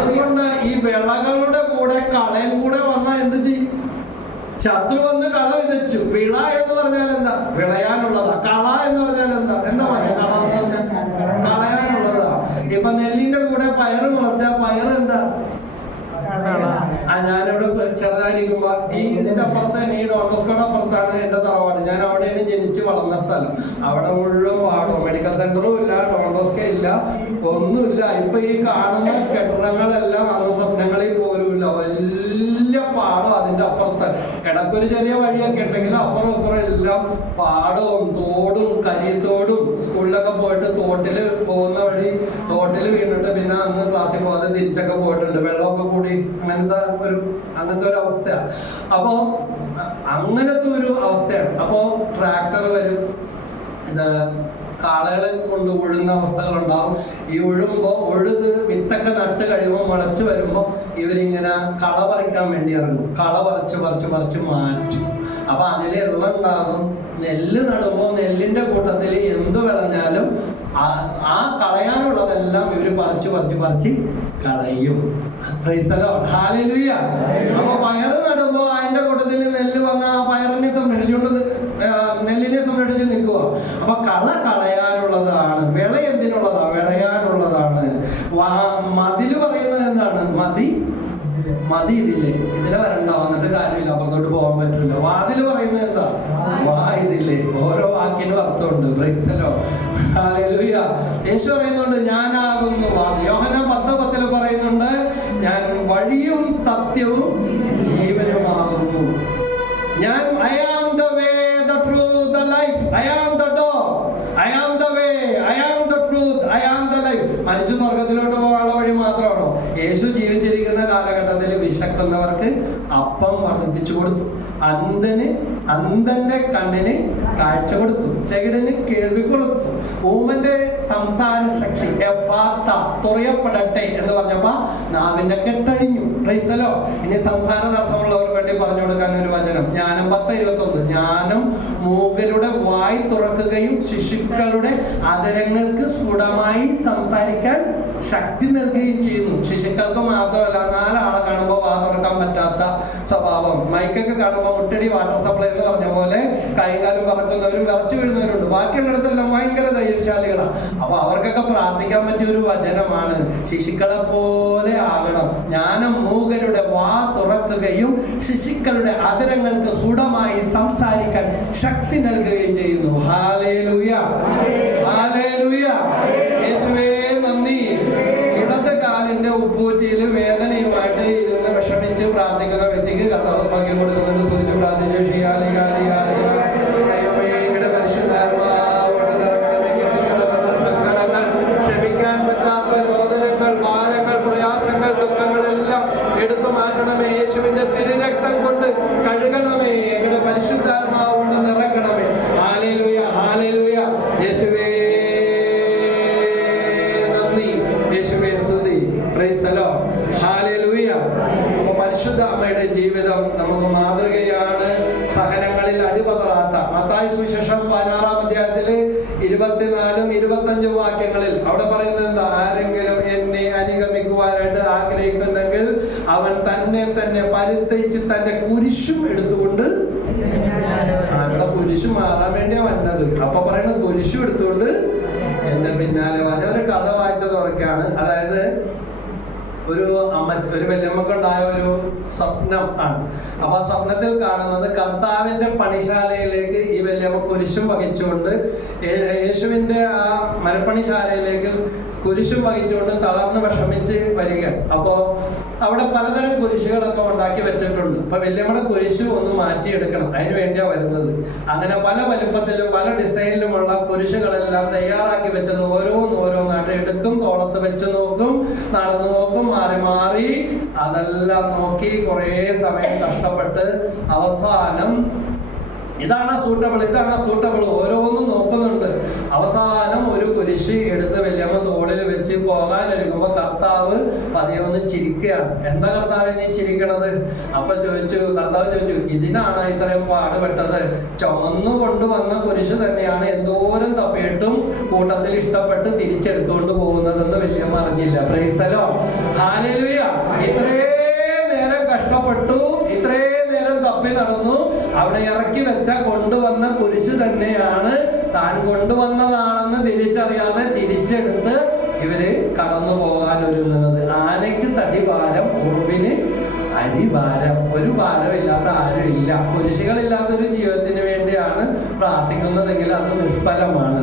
അതുകൊണ്ട് ഈ വിളകളുടെ കൂടെ കളയിൽ കൂടെ വന്ന എന്ത് ചെയ്യും? ശത്രു വന്ന് കള വിതച്ചു. വിള എന്ന് പറഞ്ഞാൽ എന്താ? വിളയാനുള്ളതാ. കള എന്ന് പറഞ്ഞാൽ എന്താ? എന്താ പറയാ? കള എന്ന് പറഞ്ഞാൽ കളയാനുള്ളതാ. ഇപ്പൊ നെല്ലിന്റെ കൂടെ പയറ് മുളച്ച പയർ എന്താ? ഞാനിവിടെ ചെറുതായിരിക്കുമ്പോ ഈ ഇതിന്റെ അപ്പുറത്ത് ഈ ഡോണ്ടോസ്കോടെ അപ്പുറത്താണ് എന്റെ തറവാട്. ഞാൻ അവിടെയാണ് ജനിച്ച് വളർന്ന സ്ഥലം. അവിടെ മുഴുവൻ പാടോ മെഡിക്കൽ സെന്ററും ഇല്ല ഡോണ്ടോസ്ക ഇല്ല ഒന്നുമില്ല. ഇപ്പൊ ഈ കാണുന്ന കെട്ടിടങ്ങളെല്ലാം അന്ന് സ്വപ്നങ്ങളിൽ പോലും ഇല്ല. വലിയ പാടം അതിന്റെ അപ്പുറത്ത്. കിടക്കൊരു ചെറിയ വഴിയൊക്കെ ഉണ്ടെങ്കിലും അപ്പുറം ഇപ്പുറം എല്ലാം പാടവും തോടും കരിത്തോടും. സ്കൂളിലൊക്കെ പോയിട്ട് തോട്ടിൽ പോകുന്ന വഴി തോട്ടിൽ വീണിട്ട് പിന്നെ അന്ന് ക്ലാസ്സിൽ പോകാതെ തിരിച്ചൊക്കെ പോയിട്ടുണ്ട്. വെള്ളമൊക്കെ കൂടി അങ്ങനത്തെ ഒരു അങ്ങനത്തെ ഒരു അവസ്ഥയാണ് അപ്പോ അങ്ങനത്തെ ഒരു അവസ്ഥയാണ്. അപ്പോ ട്രാക്ടർ വരും. ഇത് കാളകളെ കൊണ്ട് ഉഴുന്ന അവസ്ഥകളുണ്ടാവും. ഈ ഉഴുമ്പോ ഉഴുത് വിത്തൊക്കെ നട്ട് കഴിയുമ്പോൾ മുളച്ച് വരുമ്പോ ഇവരിങ്ങനെ കള പറിക്കാൻ വേണ്ടി ഇറങ്ങും. കള പറിച്ച് പറിച്ച് പറിച്ച് മാറ്റും. അപ്പൊ അതിൽ എള്ളുണ്ടാകും നെല്ല് നടുമ്പോൾ നെല്ലിന്റെ കൂട്ടത്തിൽ എന്ത് വിളഞ്ഞാലും ആ- കളയാനുള്ളതെല്ലാം ഇവർ പറിച്ചു പറിച്ചു പറിച്ച് കളയും. അപ്പൊ പയറ് നടുമ്പോ അതിന്റെ കൂട്ടത്തിൽ നെല്ല് വന്ന ആ പയറിനെ സംരക്ഷിച്ചുകൊണ്ട് നെല്ലിനെ സംരക്ഷിച്ച് നിൽക്കുക അപ്പൊ കള കളയാനുള്ളതാണ്. വിള എന്തിനുള്ളതാ വിളയാനുള്ളതാണ്. മതിൽ പറയുന്നത് എന്താണ്? മതി? മതി ഇതില്ലേ ഇതിലെ വരണ്ട വന്നിട്ട് കാര്യമില്ല അപ്പുറത്തോട്ട് പോകാൻ പറ്റില്ല വാതിൽ പറയുന്നത് എന്താ? വാ ഇതില്ലേ. ഓരോ വാക്കിനും അർത്ഥമുണ്ട്. ഹാലലുയ യേശു പറയുന്നുണ്ട് ഞാനാകുന്നു. വാതിൽ യോഹന പത്ത് പത്തിൽ പറയുന്നുണ്ട് ഞാൻ വഴിയും സത്യവും ജീവനുമാകുന്നു. ഞാൻ I am the way the truth the life I am the door I am the way I am the truth I am the life മരിച്ചു സ്വർഗത്തിലോട്ട് പോകാനുള്ള വഴി മാത്രമാണോ? യേശു ജീവിച്ചിരിക്കുന്ന കാലഘട്ടത്തിൽ വിശക്കുന്നവർക്ക് അപ്പം വർദ്ധിപ്പിച്ചു കൊടുത്തു. അന്ധന് അന്ധന്റെ കണ്ണിന് കാഴ്ച കൊടുത്തു. ചെകിടന് കേൾവി കൊടുത്തു ഓമന്റെ സംസാര ശക്തി തുറയപ്പെടട്ടെ എന്ന് പറഞ്ഞപ്പോ നാവിന്റെ കെട്ടഴിഞ്ഞു. പ്രൈസലോ ഇനി സംസാര തടസ്സമുള്ളവർക്ക് വേണ്ടി പറഞ്ഞു കൊടുക്കാൻ ഒരു വചനം. ജ്ഞാനം പത്ത് ഇരുപത്തൊന്ന് ജ്ഞാനം മൂകരുടെ വായി തുറക്കുകയും ശിശുക്കളുടെ അതരങ്ങൾക്ക് സ്ഫുടമായി സംസാരിക്കാൻ ശക്തി നൽകുകയും ചെയ്യുന്നു. ശിശുക്കൾക്ക് മാത്രമല്ല നാലാളെ കാണുമ്പോൾ വാ തുറക്കാൻ പറ്റാത്ത സ്വഭാവം. മൈക്കൊക്കെ കാണുമ്പോൾ മുട്ടടി വാട്ടർ സപ്ലൈ എന്ന് പറഞ്ഞ പോലെ കൈകാലും പറക്കുന്നവരും വിറച്ചു വീഴുന്നവരുണ്ട്. ബാക്കിയുള്ളിടത്തെല്ലാം ഭയങ്കര ധൈര്യശാലികളാണ് അപ്പൊ അവർക്കൊക്കെ പ്രാർത്ഥിക്കാൻ പറ്റിയ ഒരു വചനമാണ് ശിശുക്കളെ പോലെ ആകണം. ജ്ഞാനം മൂകരുടെ വാ തുറക്കുകയും ശിശുക്കളുടെ അതരങ്ങൾക്ക് സുടമായി സംസാരിക്കാൻ ശക്തി നൽകുകയും ചെയ്യുന്നു. ഹാലേലുയ. ദുഃഖങ്ങളെല്ലാം എടുത്തു മാറ്റണമേ. യേശുവിന്റെ തിരുരക്തം കൊണ്ട് കഴുകണമേ. എങ്ങളുടെ പരിശുദ്ധാത്മാവ് കൊണ്ട് നിറക്കണമേ ഹാലേലുയ ഹാലേലുയ. യേശുവേ നന്ദി. യേശുവേ സ്തുതി. പ്രൈസലോ ഹാലേലുയ. പരിശുദ്ധ അമ്മയുടെ ജീവിതം നമുക്ക് മാതൃകയാണ്. സഹനങ്ങളിൽ അടിപതറാത്ത മത്തായി സുവിശേഷം പതിനാറാം അധ്യായത്തിൽ ഇരുപത്തിനാലും ഇരുപത്തഞ്ചും വാക്യങ്ങളിൽ അവിടെ പറയുന്നത് എന്താ? ആരെങ്കിലും എന്നെ അനുഗമിക്കുവാനായിട്ട് ആഗ്രഹിക്കുന്നെങ്കിൽ അവൻ തന്നെ തന്നെ പരിത്തയിച്ച് തന്റെ കുരിശും എടുത്തുകൊണ്ട് ആ, ഇവിടെ കുരിശു മാറാൻ വേണ്ടിയാ വന്നത്. അപ്പൊ പറയണ കുരിശു എടുത്തുകൊണ്ട് എന്റെ പിന്നാലെ വന്ന ഒരു കഥ വായിച്ചത് അതായത് ഒരു അമ്മ ഒരു വല്യമ്മക്കുണ്ടായ ഒരു സ്വപ്നം ആണ്. അപ്പൊ ആ സ്വപ്നത്തിൽ കാണുന്നത് കർത്താവിന്റെ പണിശാലയിലേക്ക് ഈ വല്യമ്മ കുരിശും വഹിച്ചുകൊണ്ട് യേശുവിന്റെ ആ മരപ്പണിശാലയിലേക്ക് കുരിശും വഹിച്ചുകൊണ്ട് തളർന്ന് വിഷമിച്ച് വരികയാണ് അപ്പോ അവിടെ പലതരം കുരിശുകളൊക്കെ ഉണ്ടാക്കി വെച്ചിട്ടുണ്ട്. അപ്പൊ വല്യമ്മയുടെ കുരിശു ഒന്ന് മാറ്റിയെടുക്കണം. അതിന് വേണ്ടിയാ വരുന്നത്. അങ്ങനെ പല വലുപ്പത്തിലും പല ഡിസൈനിലുമുള്ള കുരിശുകളെല്ലാം തയ്യാറാക്കി വെച്ചത് ഓരോന്ന് ഓരോന്നായിട്ട് എടുക്കും തോളത്ത് വെച്ച് നോക്കും നടന്നു നോക്കും മാറി മാറി അതെല്ലാം നോക്കി കുറേ സമയം കഷ്ടപ്പെട്ട് അവസാനം ഇതാണ് സൂട്ടബിൾ ഇതാണ് സൂട്ടബിൾ ഓരോന്നും നോക്കുന്നുണ്ട്. അവസാനം ഒരു കുരിശ് എടുത്ത് വല്യമ്മ തോളിൽ വെച്ച് പോകാൻ പോകാനൊരുങ്ങുമ്പോ കർത്താവ് പതിയൊന്ന് ചിരിക്കുകയാണ്. എന്താ കർത്താവ് നീ ചിരിക്കണത്? അപ്പൊ ചോദിച്ചു കർത്താവ് ചോദിച്ചു ഇതിനാണ് ഇത്രയും പാടുപെട്ടത്? ചുമന്നു കൊണ്ടുവന്ന കുരിശ് തന്നെയാണ് എന്തോരം തപ്പിയിട്ടും കൂട്ടത്തിൽ ഇഷ്ടപ്പെട്ട് തിരിച്ചെടുത്തുകൊണ്ട് പോകുന്നതെന്ന് വലിയമ്മ അറിഞ്ഞില്ല. പ്രൈസലോ ഹാലലുയ ഇത്രേ നേരം കഷ്ടപ്പെട്ടു ഇത്രേ നേരം തപ്പി നടന്നു അവിടെ ഇറക്കി വെച്ച കൊണ്ടുവന്ന കുരിശ് തന്നെയാണ് താൻ കൊണ്ടുവന്നതാണെന്ന് തിരിച്ചറിയാതെ തിരിച്ചെടുത്ത് ഇവർ കടന്നു പോകാൻ ഒരുങ്ങുന്നത്. ആനയ്ക്ക് തടി ഭാരം ഉറുമ്പിന് അരി ഭാരം. ഒരു ഭാരം ഇല്ലാത്ത ആരും ഇല്ല. കുരിശുകളില്ലാത്തൊരു ജീവിതത്തിന് വേണ്ടിയാണ് പ്രാർത്ഥിക്കുന്നതെങ്കിൽ അത് നിഷ്ഫലമാണ്.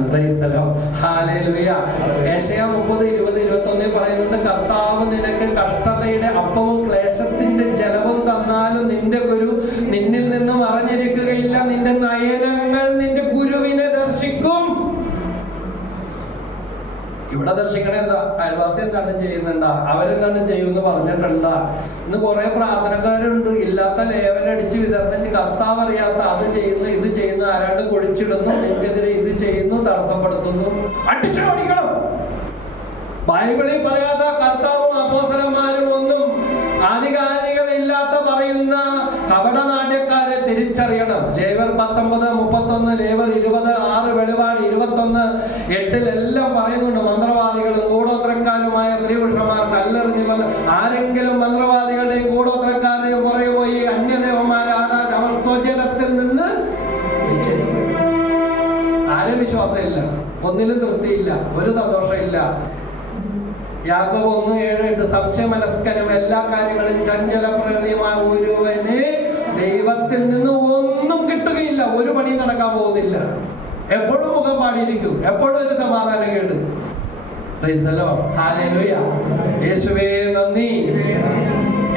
ഏഷ്യ മുപ്പത് ഇരുപത് ഇരുപത്തി ഒന്നിൽ പറയുന്നുണ്ട് കർത്താവ് നിനക്ക് കഷ്ടതയുടെ അപ്പവും ക്ലേശത്തിന്റെ അയൽവാസി എന്താണ് ചെയ്യുന്നുണ്ട? അവരെന്താണ് ചെയ്യുമെന്ന് പറഞ്ഞിട്ടുണ്ട? ഇന്ന് കുറെ പ്രാർത്ഥനക്കാരുണ്ട്. ഇല്ലാത്ത ലേവൽ അടിച്ച് വിതരണം കർത്താവ് അറിയാത്ത അത് ചെയ്യുന്നു ഇത് ചെയ്യുന്നു ആരാണ്ട് കൊടിച്ചിടുന്നു എനിക്കെതിരെ ഇത് ചെയ്യുന്നു തടസ്സപ്പെടുത്തുന്നു. ബൈബിളിൽ പറയാത്ത കർത്താവും അപ്പോസലന്മാരും ഒന്നും ആധികാരികതയില്ലാത്ത പറയുന്ന കപടനാട്യക്കാരെ തിരിച്ചറിയണം. ലേവർ പത്തൊമ്പത് മുപ്പത്തൊന്ന് ലേവർ ഇരുപത് ആറ് വെളിപാട് ഇരുപത്തൊന്ന് എട്ടിലെല്ലാം പറയുന്നുണ്ട് മന്ത്രവാദികളും ആരെങ്കിലും മന്ത്രവാദികളുടെയും കൂടോത്രക്കാരുടെയും പുറകെ പോയി അന്യദേവന്മാരെ ആരാധന അവർ സ്വജനത്തിൽ നിന്ന്. ആരും വിശ്വാസമില്ല. ഒന്നിലും തൃപ്തിയില്ല. ഒരു സന്തോഷമില്ല. യാക്കോബ് ഒന്ന് ഏഴ് എട്ട് സംശയമനസ്കനും എല്ലാ കാര്യങ്ങളും ചഞ്ചല പ്രകൃതിയുമായ ഒരുവന് ദൈവത്തിൽ നിന്ന് ഒന്നും കിട്ടുകയില്ല. ഒരു പണി നടക്കാൻ പോകുന്നില്ല. എപ്പോഴും മുഖം പാടിയിരിക്കും. എപ്പോഴും ഒരു സമാധാനം കേട്ട്. യേശുവേ നന്ദി.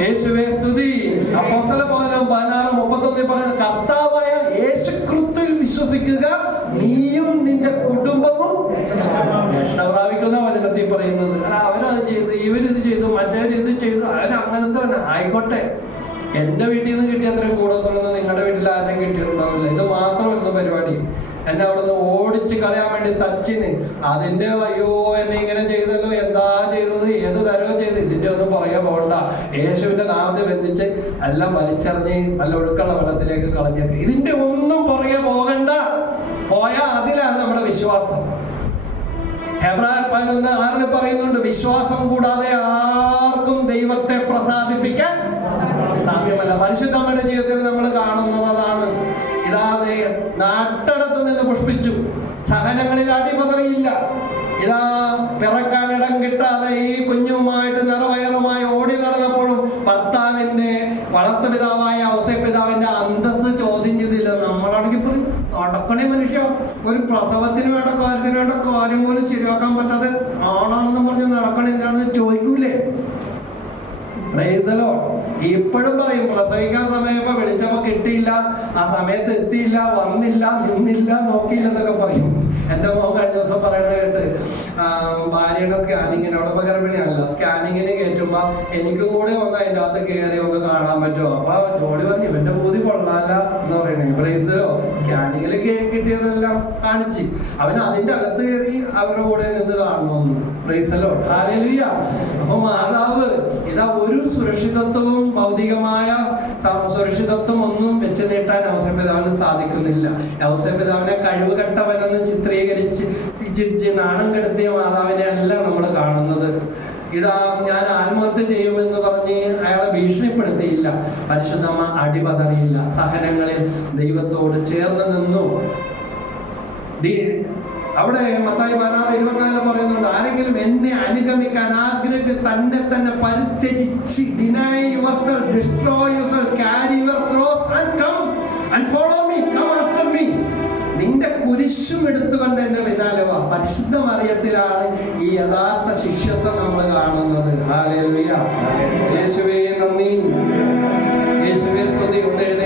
യേശുവേ സ്തുതി. വിശ്വസിക്കുക നീയും നിന്റെ കുടുംബവും പ്രാപിക്കുന്ന വചനത്തിൽ പറയുന്നത്. അവരത് ചെയ്തു ഇവരിത് ചെയ്തു മറ്റവരിത് ചെയ്തു അവരങ്ങനത്തെ തന്നെ. ആയിക്കോട്ടെ. എന്റെ വീട്ടിൽ നിന്ന് കിട്ടിയ അത്രയും കൂടുതലൊന്നും നിങ്ങളുടെ വീട്ടിൽ ആരെയും കിട്ടിയിട്ടുണ്ടാവില്ല. ഇത് പരിപാടി എന്നെ അവിടുന്ന് ഓടിച്ച് കളയാൻ വേണ്ടി തച്ചിന്. അതിന്റെ അയ്യോ എന്നെ ഇങ്ങനെ ചെയ്തല്ലോ. എന്താ ചെയ്തത്? ഏത് തരവും ചെയ്ത്. ഇതിന്റെ ഒന്നും പറയാൻ പോകണ്ട. യേശുവിന്റെ നാമത്തെ ബന്ധിച്ച് എല്ലാം വലിച്ചെറിഞ്ഞ് നല്ല ഒഴുക്കുള്ള വെള്ളത്തിലേക്ക് കളഞ്ഞേക്ക്. ഇതിന്റെ ഒന്നും പുറകെ പോകണ്ട. പോയാൽ അതിലാണ് നമ്മുടെ വിശ്വാസം. ഹെബ്രായർ പതിനൊന്ന് ആറിൽ പറയുന്നുണ്ട് വിശ്വാസം കൂടാതെ ആർക്കും ദൈവത്തെ പ്രസാദിപ്പിക്കാൻ സാധ്യമല്ല. പരിശുദ്ധമ്മയുടെ പ്രസവത്തിന് വേണ്ട കാര്യത്തിന് വേണ്ട കാര്യം പോലും ശരിയാക്കാൻ പറ്റാതെ ആണാണെന്ന് പറഞ്ഞ് നടക്കണം എന്താണെന്ന് ചോദിക്കൂലേ? ഇപ്പോഴും പറയും പ്രസവിക്കാൻ സമയപ്പോ വെളിച്ചപ്പോ കിട്ടിയില്ല ആ സമയത്ത് എത്തിയില്ല വന്നില്ല നിന്നില്ല നോക്കിയില്ല എന്നൊക്കെ പറയും. എന്റെ മോൻ കഴിഞ്ഞ ദിവസം പറയണ കേട്ട് ഭാര്യയുടെ സ്കാനിങ്ങിന് അവിടെ ഇപ്പൊ ഗർഭിണിയല്ല സ്കാനിങ്ങിന് കയറ്റുമ്പോ എനിക്കും കൂടെ ഒന്ന് അതിന്റെ അകത്ത് കയറി ഒന്ന് കാണാൻ പറ്റുമോ? അപ്പൊ ജോലി പറഞ്ഞു ഇവന്റെ ബോധി കൊള്ളാല്ല എന്ന് പറയണേ പ്രൈസോ സ്കാനിങ്ങിൽ കിട്ടിയതെല്ലാം കാണിച്ച്. അവൻ അതിന്റെ അകത്ത് കയറി അവരുടെ കൂടെ നിന്ന് കാണണമെന്ന് പ്രൈസലോ ഹാലലിയ അപ്പൊ മാതാവ് ഇതാ ഒരു സുരക്ഷിതത്വവും ഭൗതികമായ സുരക്ഷിതത്വം ഒന്നും വെച്ച് നീട്ടാൻ ഔസപിതാവിന് സാധിക്കുന്നില്ല. ഔസപിതാവിനെ കഴിവ് കെട്ടവനെന്ന് ചിത്രീകരിച്ച് ചിരിച്ച് നാണം കെടുത്തിയ മാതാവിനെ അല്ല നമ്മൾ കാണുന്നത്. ഇതാ ഞാൻ ആത്മഹത്യ ചെയ്യുമെന്ന് പറഞ്ഞ് അയാളെ ഭീഷണിപ്പെടുത്തിയില്ല. പരിശുദ്ധമ്മ അടിപതറിയില്ല. സഹനങ്ങളിൽ ദൈവത്തോട് ചേർന്ന് നിന്നു. അവിടെ മത്തായി പതിനാറ് ഇരുപത്തിനാല് പറയുന്നുണ്ട് ആരെങ്കിലും എന്നെ അനുഗമിക്കാൻ ആഗ്രഹിച്ച് തന്നെ തന്നെ പരിത്യജിച്ച് deny your destroy your cross and come and follow me come after me നിന്റെ കുരിശും എടുത്തുകൊണ്ട് എന്റെ പിന്നാലെ വാ. പരിശുദ്ധ മറിയത്തിലാണ് ഈ യഥാർത്ഥ ശിഷ്യത്വം നമ്മൾ കാണുന്നത്. യേശുവേ നന്ദി. യേശുവേ സ്തുതി. ഒന്ന്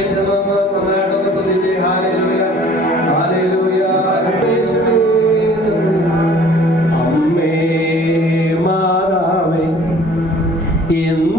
ഇന്ന്